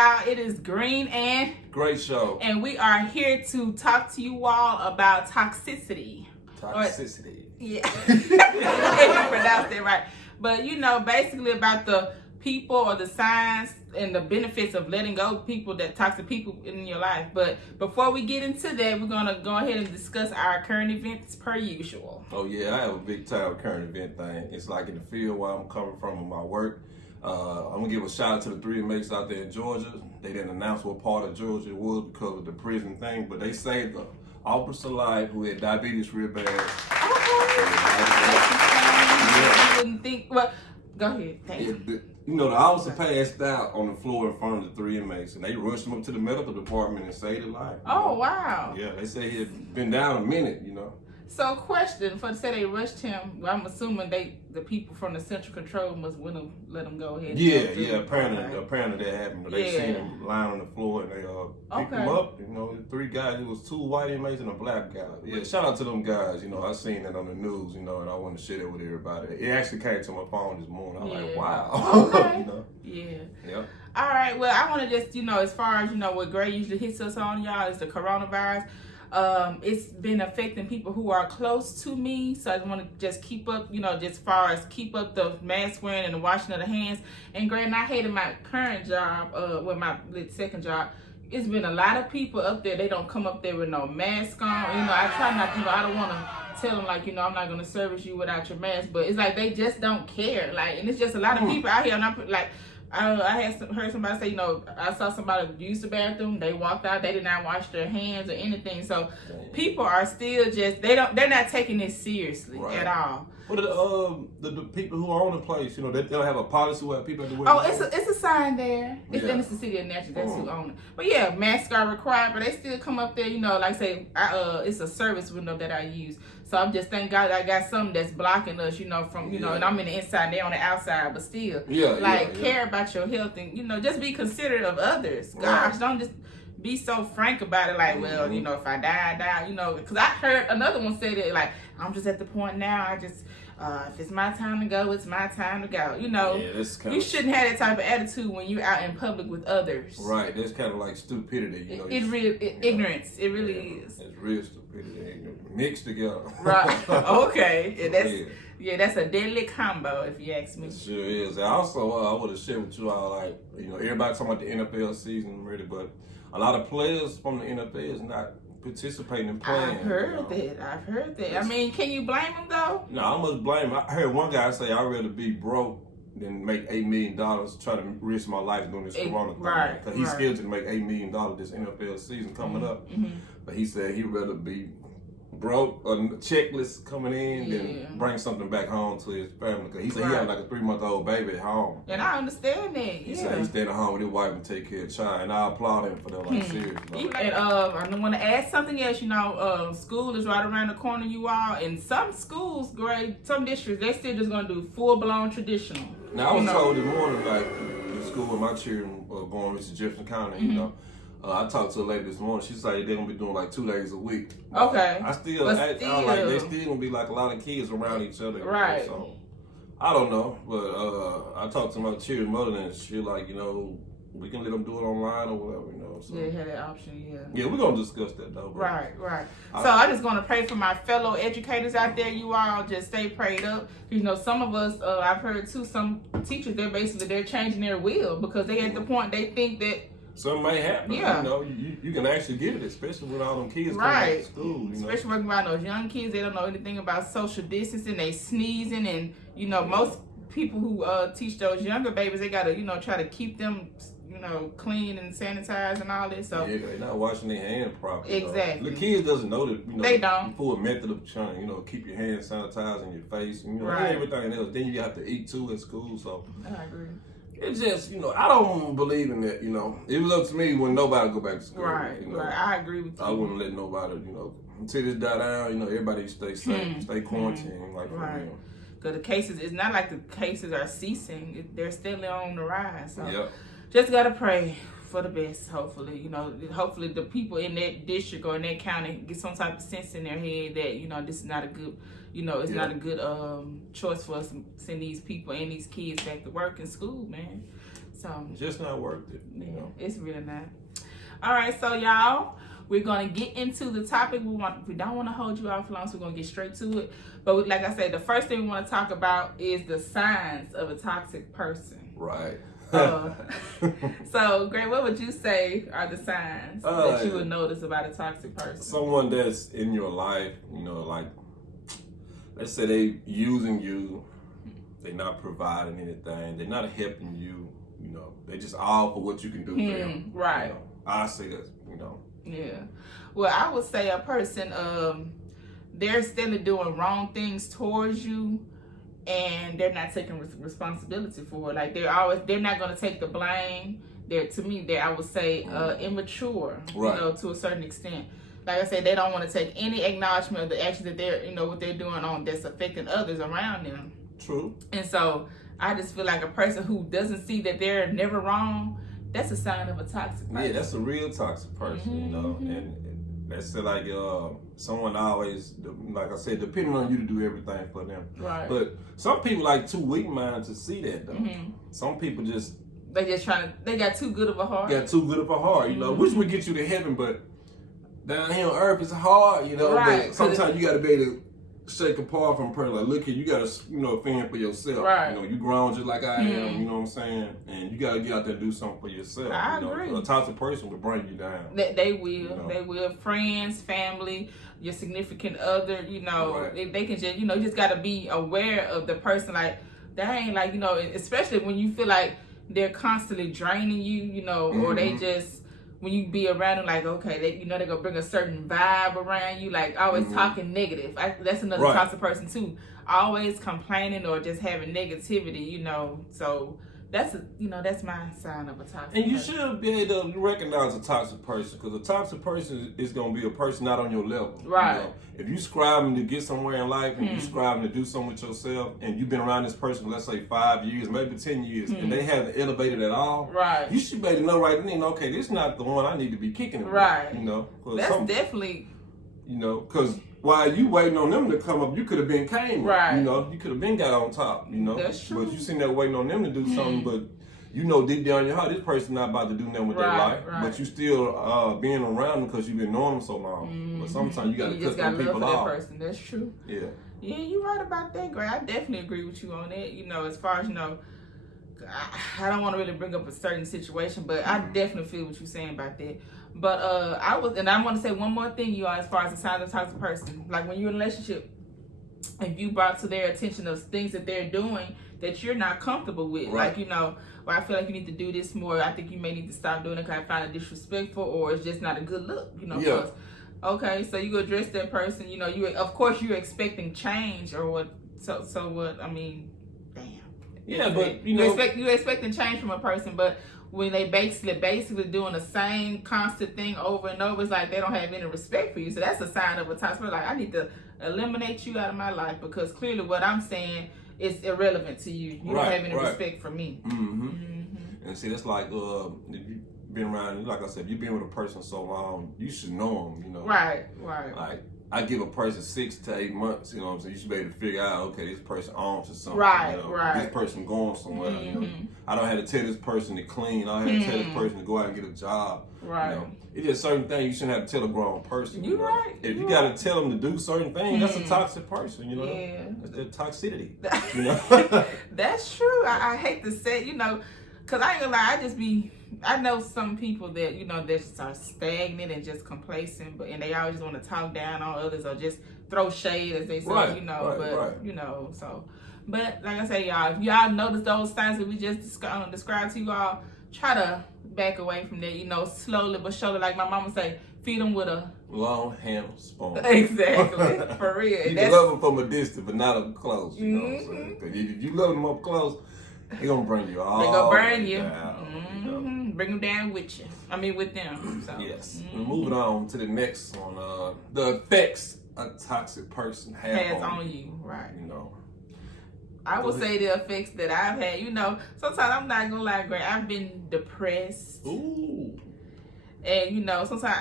y'all? It is Green and Great show. And we are here to talk to you all about toxicity. Toxicity. Yeah. If you pronounced it right. But basically about the people or the signs and the benefits of letting go of people, that toxic people in your life. But before we get into that, we're gonna go ahead and discuss our current events per usual. Oh yeah, I have a big time current event thing. It's like in the field where I'm coming from in my work. I'm gonna give a shout out to the 3 inmates out there in Georgia. They didn't announce what part of Georgia it was because of the prison thing, but they saved the officer life who had diabetes real bad. You wouldn't think. Well, go ahead. Thank you. The officer passed out on the floor in front of the 3 inmates, and they rushed him up to the medical department and saved his life. Oh, wow. Yeah, they say he had been down a minute, So, question, for the say they rushed him, well, I'm assuming the people from the central control must let him go ahead. Yeah, apparently that happened. They seen him lying on the floor and they picked him up. 3 guys, it was 2 white inmates and a black guy. Yeah, shout out to them guys. I seen that on the news, and I want to share that with everybody. It actually came to my phone this morning. I was like, wow. Okay. Yeah. All right, well, I want to just, as far as, what Gray usually hits us on, y'all, is the coronavirus. It's been affecting people who are close to me, so I want to just keep up, just far as keep up the mask wearing and the washing of the hands. And granted, I hated my current job, my second job. It's been a lot of people up there. They don't come up there with no mask on. I try not to. I don't want to tell them I'm not going to service you without your mask. But it's like they just don't care. And it's just a lot of people out here, and I'm like. I heard somebody say, I saw somebody use the bathroom. They walked out. They did not wash their hands or anything. So people are still just they're not taking this seriously at all. Well, the people who own the place, they don't have a policy where people have to wear. Oh, it's a sign there. It's the city of Natchez. That's who own it. But yeah, masks are required, but they still come up there. Like I say, it's a service window that I use. So I'm just thank God I got something that's blocking us, from and I'm in the inside, they're on the outside, but still, care about your health and just be considerate of others. Gosh, don't just be so frank about it. Well, if I die, I die. Because I heard another one say that I'm just at the point now. I just if it's my time to go, it's my time to go. You shouldn't have that type of attitude when you're out in public with others. Right, that's kind of like stupidity. Ignorance. It really is. It's real stupidity and ignorance mixed together. Right. Okay. That's a deadly combo, if you ask me. It sure is. And also, I would have shared with you all, everybody talking about the NFL season, really, but a lot of players from the NFL is not participating in playing. I've heard that. I mean, can you blame them though? No, I must blame them. I heard one guy say, I'd rather be broke than make $8 million trying to risk my life doing this corona thing. Right. Because he's scheduled to make $8 million this NFL season coming up. But he said he'd rather be broke, a checklist coming in, then bring something back home to his family. Because he said he had like a 3-month-old baby at home. And I understand that. He said he's staying at home with his wife and take care of the child. And I applaud him for that, seriously. And I want to add something else. School is right around the corner, you all. And some schools, some districts, they still just going to do full-blown traditional. Now, I was told this morning, the school where my children are going, which is Jefferson County, I talked to a lady this morning. She said they're gonna be doing 2 days a week. Okay. I still they still gonna be a lot of kids around each other. Right. So I don't know, but I talked to my children's mother and she we can let them do it online or whatever, So. Yeah, have that option, Yeah, we're gonna discuss that though. Right. So I'm just gonna pray for my fellow educators out there. You all just stay prayed up. Some of us, I've heard too, some teachers they're changing their will because they at the point they think that. Something may happen. Yeah. You can actually get it, especially with all them kids coming to school. Especially working around those young kids, they don't know anything about social distancing. They sneezing, and most people who teach those younger babies, they gotta try to keep them clean and sanitized and all this. So they're not washing their hands properly. Exactly. The kids doesn't know that. They don't. The full method of trying keep your hands sanitized in your face and everything else. Then you have to eat too at school. So I agree. It's just, I don't believe in that, It was up to me when nobody go back to school. Right. I agree with you. I wouldn't let nobody, until this die down, everybody stay safe, stay quarantined, for real. Because the cases, it's not like the cases are ceasing. They're still on the rise. So just got to pray for the best, hopefully. Hopefully the people in that district or in that county get some type of sense in their head that, this is not a good, it's not a good choice for us to send these people and these kids back to work and school, man. So it's just not worth it. You know, it's really not. All right, so y'all, we're gonna get into the topic. We don't want to hold you out for long, so we're gonna get straight to it. But like I said, the first thing we want to talk about is the signs of a toxic person. Right. So, Gray, what would you say are the signs that you would notice about a toxic person? Someone that's in your life, you know, like, let's say they using you, they're not providing anything, they're not helping you, you know, they just all for what you can do for them. Right. You know, I say that, you know. Yeah. Well, I would say a person, they're still doing wrong things towards you, and they're not taking responsibility for it. Like they're not going to take the blame. I would say immature, right. You know, to a certain extent. Like I said, they don't want to take any acknowledgement of the actions that they're, you know, what they're doing that's affecting others around them. True. And so I just feel like a person who doesn't see that they're never wrong, that's a sign of a toxic person. Yeah, that's a real toxic person, you know. And that's like someone always, like I said, depending on you to do everything for them. Right. But some people like too weak-minded to see that, though. Some people just... They got too good of a heart. Got too good of a heart, you know, which would get you to heaven, but down here on earth it's hard, you know. Right. But sometimes you got to be able to shake apart from a person. Like, look here, you got to, you know, fend for yourself. Right. You know, you grown just like I am, you know what I'm saying? And you got to get out there and do something for yourself. I agree. A toxic person will bring you down. They will. You know? They will. Friends, family, your significant other, you know, right. they can just, you know, you just got to be aware of the person. Like, dang, like, you know, especially when you feel like they're constantly draining you, you know, or they just, when you be around them, like, okay, they're going to bring a certain vibe around you, like always talking negative. That's another toxic person too. Always complaining or just having negativity, you know. So that's my sign of a toxic person. And you should be able to recognize a toxic person, because a toxic person is going to be a person not on your level. Right. You know? If you striving to get somewhere in life and you striving to do something with yourself, and you've been around this person for, let's say, 5 years, maybe 10 years, and they haven't elevated at all, right, you should be able to know right then, okay, this is not the one I need to be kicking it right with, you know. That's definitely, you know, because while you waiting on them to come up, you could have been came, right, you know, you could have been got on top, you know. That's true. But you sitting there waiting on them to do something, but you know deep down in your heart, this person not about to do nothing with their life, but you still being around them because you've been knowing them so long. But sometimes you got to cut them people off. That person. That's true. Yeah. Yeah, you're right about that, Gray. I definitely agree with you on that. You know, as far as, you know, I don't want to really bring up a certain situation, but I definitely feel what you're saying about that. But I want to say one more thing, you all, as far as the signs of a toxic person. Like when you're in a relationship, if you brought to their attention those things that they're doing that you're not comfortable with, like, you know, well, I feel like you need to do this more. I think you may need to stop doing it because I find it disrespectful, or it's just not a good look, you know. Yeah. Okay, so you address that person. You know, of course you're expecting change, or what? So what? I mean, damn. Yeah, but you know, you're expecting change from a person, but when they basically doing the same constant thing over and over, it's like they don't have any respect for you. So that's a sign of a toxic person. Like, I need to eliminate you out of my life because clearly what I'm saying is irrelevant to you. You don't have any respect for me. And see, that's like if you've been around, like I said, if you've been with a person so long, you should know them, you know. Right. Like, I give a person 6 to 8 months, you know what I'm saying? You should be able to figure out, okay, this person owns to something. Right, you know? right. This person going somewhere, you know. I don't have to tell this person to clean. I don't have to tell this person to go out and get a job. Right. You know? It's just certain things you shouldn't have to tell a grown person. You're right. If you got to tell them to do certain things, that's a toxic person, you know. Yeah. That's their toxicity, you know. That's true. I hate to say, you know, because I ain't gonna lie, I know some people that, you know, that are stagnant and just complacent, and they always want to talk down on others or just throw shade, as they say, you know, you know, so. But like I say, y'all, if y'all notice those signs that we just described to you all, try to back away from that, you know, slowly but surely. Like my mama say, feed them with a long handle spoon. Exactly, for real. You can love them from a distance, but not up close. You know what I'm saying? Because if you love them up close, they're gonna bring you all. They're gonna burn you. Down, you know? Bring them down with you. I mean, with them. So. Yes. Moving on to the next one. The effects a toxic person has on you, right? You know. I would say the effects that I've had, you know, sometimes I'm not gonna lie, Greg, I've been depressed. Ooh. And you know, sometimes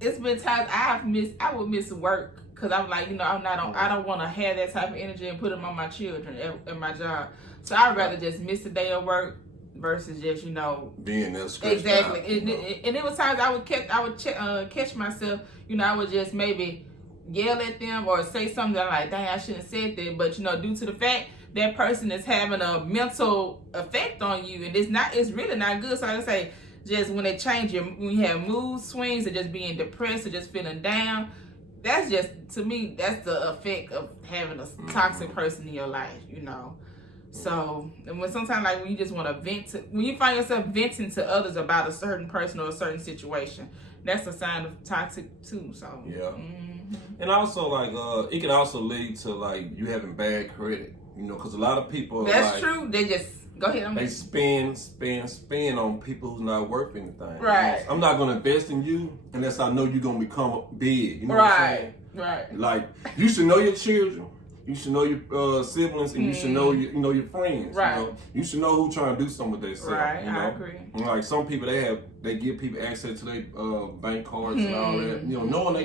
it's been times I would miss work because I'm like, you know, I don't want to have that type of energy and put them on my children at my job. So I'd rather just miss a day of work versus just being there. Exactly. And it was times I would catch myself. I would just maybe yell at them or say something that I'm like, dang, I shouldn't have said that. But due to the fact that person is having a mental effect on you, and it's really not good. So like I say, just when they change when you have mood swings or just being depressed or just feeling down, that's just, to me, that's the effect of having a toxic person in your life, So, and when sometimes when you just want to when you find yourself venting to others about a certain person or a certain situation, that's a sign of toxic too. So yeah, and also it can also lead to you having bad credit, because a lot of people. That's true. They just go ahead. They spend on people who's not worth anything. Right. I'm not gonna invest in you unless I know you're gonna become big. You know right. what I'm saying? Right. Like you should know your children. You should know your siblings, and you should know your friends. Right. You should know who trying to do something with themselves. Right. I agree. And like some people, they give people access to their bank cards and all that. Knowing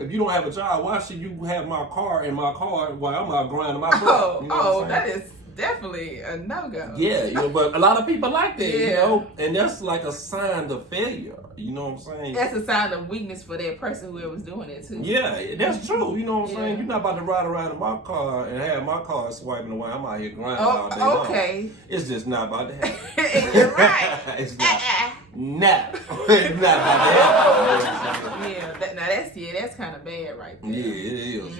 if you don't have a job, why should you have my car and my car while I'm out grinding my butt? That is definitely a no-go. Yeah, but a lot of people like that, and that's like a sign of failure. You know what I'm saying? That's a sign of weakness for that person whoever's doing it too. Yeah, that's true. You know what I'm saying? You're not about to ride around in my car and have my car swiping away. I'm out here grinding all day long. Okay. It's just not about to happen. You're right. It's not. It's not about to happen. That's kind of bad right there. Yeah, it is,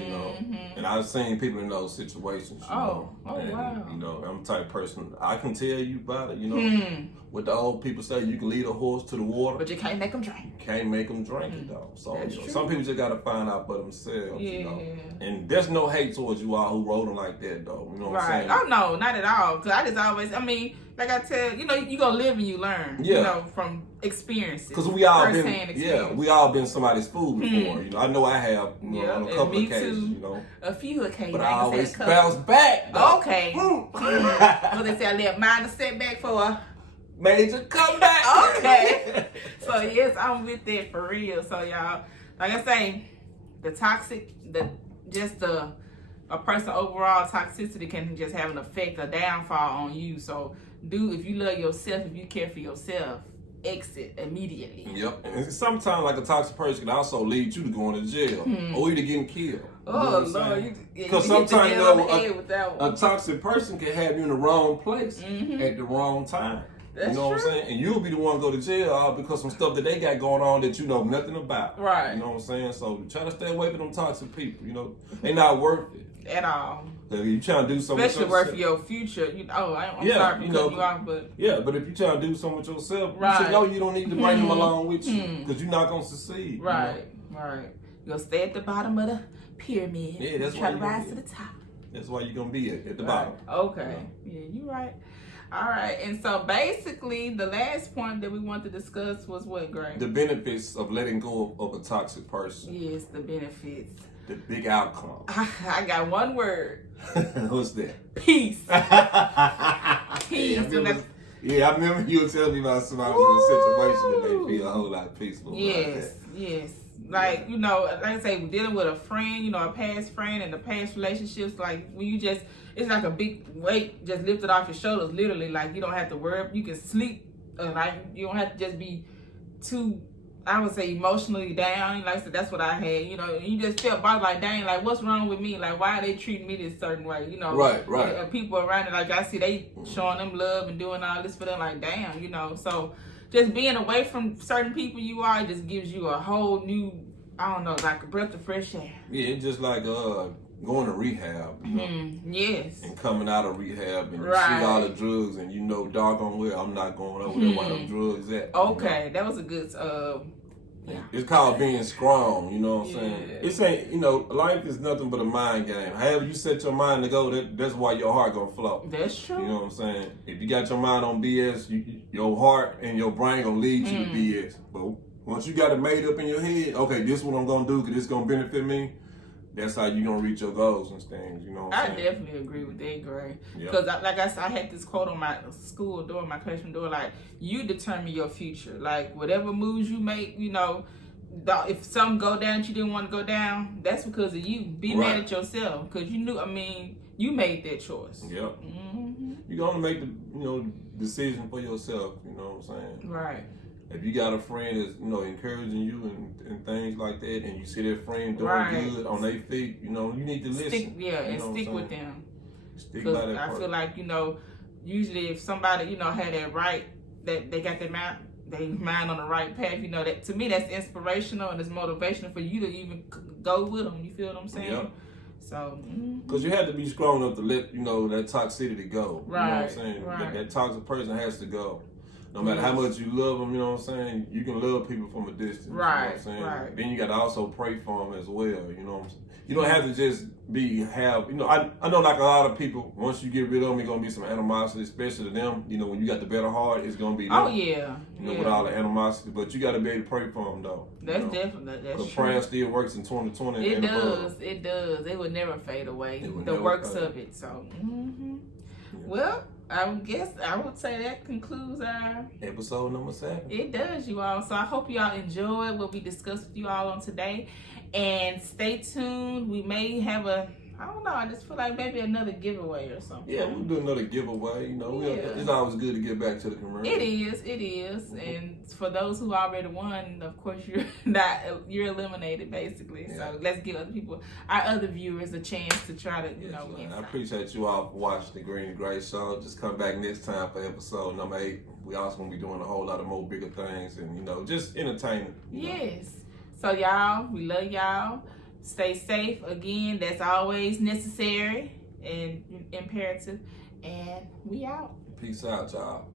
And I've seen people in those situations, wow. I'm the type of person, I can tell you about it, What the old people say, you can lead a horse to the water. But you can't make them drink. You can't make them drink it, though. So, some people just got to find out for themselves, And there's no hate towards you all who wrote them like that, though. You know what I'm saying? Oh, no, not at all. Because I just always, like I tell you, you gonna live and you learn. From experiences. Because we all been somebody's fool before. I know I have on a couple of occasions. A few occasions. But I always bounce back. Though. Okay. Well, they say I let mine a setback for a major comeback. Okay. So yes, I'm with that for real. So y'all, like I say, the toxic, a person overall toxicity can just have an effect, a downfall on you. So if you love yourself, if you care for yourself, exit immediately. Yep. And sometimes a toxic person can also lead you to going to jail or either getting killed. Oh Lord, because sometimes a toxic person can have you in the wrong place at the wrong time. That's what I'm saying? And you'll be the one to go to jail because some stuff that they got going on that you know nothing about. Right. You know what I'm saying? So try to stay away from them toxic people. They're not worth it. At all. If you trying to do something, especially worth for your future. I'm sorry for cutting you off, but but if you trying to do something with yourself, you should know you don't need to bring them along with you because you're not gonna succeed. Right. Right. You're gonna stay at the bottom of the pyramid. Yeah, that's try to rise to the top. That's why you're gonna be at the bottom. Okay. Yeah, you're right. All right, and so basically, the last point that we want to discuss was what, Gray? The benefits of letting go of a toxic person. Yes, the benefits. The big outcome. I got one word. What's that? Peace. Peace. I remember you were telling me about somebody was in a situation that they feel a whole lot peaceful. Yes, yes. Like I say, dealing with a friend, a past friend and the past relationships, when you just, it's like a big weight just lifted off your shoulders, literally. You don't have to worry, you can sleep, you don't have to just be too, I would say, emotionally down. Like I said, that's what I had, you just felt bothered, dang, what's wrong with me? Why are they treating me this certain way? Right. People around it, I see they showing them love and doing all this for them, damn, so just being away from certain people just gives you a whole new, I don't know, a breath of fresh air. Yeah, it's just like going to rehab. Yes. And coming out of rehab and you see all the drugs and doggone well, I'm not going over there where them drugs at. Okay, that was a good, It's called being strong, you know what I'm saying? It ain't, life is nothing but a mind game. However you set your mind to go, that's why your heart gonna flow. That's true. You know what I'm saying? If you got your mind on BS, your heart and your brain gonna lead you to BS. But once you got it made up in your head, okay, this is what I'm gonna do because it's gonna benefit me, that's how you gonna reach your goals and things, you know what I'm saying? I definitely agree with that, Gray. Because like I said, I had this quote on my school door, my classroom door, you determine your future. Whatever moves you make, if something go down that you didn't want to go down, that's because of you. Be mad at yourself because you knew, you made that choice. Yep. you gonna make the decision for yourself. You know what I'm saying? Right. If you got a friend that's encouraging you and things like that, and you see that friend doing good on their feet, you need to listen. Stick with them. Stick by that I feel like usually if somebody had that right, that they got their mind on the right path, that to me that's inspirational and it's motivational for you to even go with them. You feel what I'm saying? Yeah. So, because you have to be strong enough to let that toxicity go. Right. You know what I'm saying? Right. That toxic person has to go. No matter how much you love them, you know what I'm saying? You can love people from a distance. Right. You know what I'm saying? Right. Then you got to also pray for them as well. You know what I'm saying? You don't have to just I know like a lot of people, once you get rid of them, it's going to be some animosity, especially to them. When you got the better heart, it's going to be them. Oh, yeah. With all the animosity. But you got to be able to pray for them, though. That's definitely, that's true. Prayer still works in 2020. It does. It does. It will never fade away. The works of it. So, Well, I would say that concludes our episode number 7. It does, you all. So I hope y'all enjoyed what we discussed with you all on today. And stay tuned. We may have I don't know, I just feel like maybe another giveaway or something. Yeah, we'll do another giveaway. It's always good to get back to the community. It is. And for those who already won, of course you're eliminated basically. Yeah. So let's give our other viewers a chance to try to, win. I appreciate you all for watching the Green and Gray Show. Just come back next time for episode number 8. We also gonna be doing a whole lot of more bigger things and just entertaining. Yes. So y'all, we love y'all. Stay safe. Again, that's always necessary and imperative. And we out. Peace out, y'all.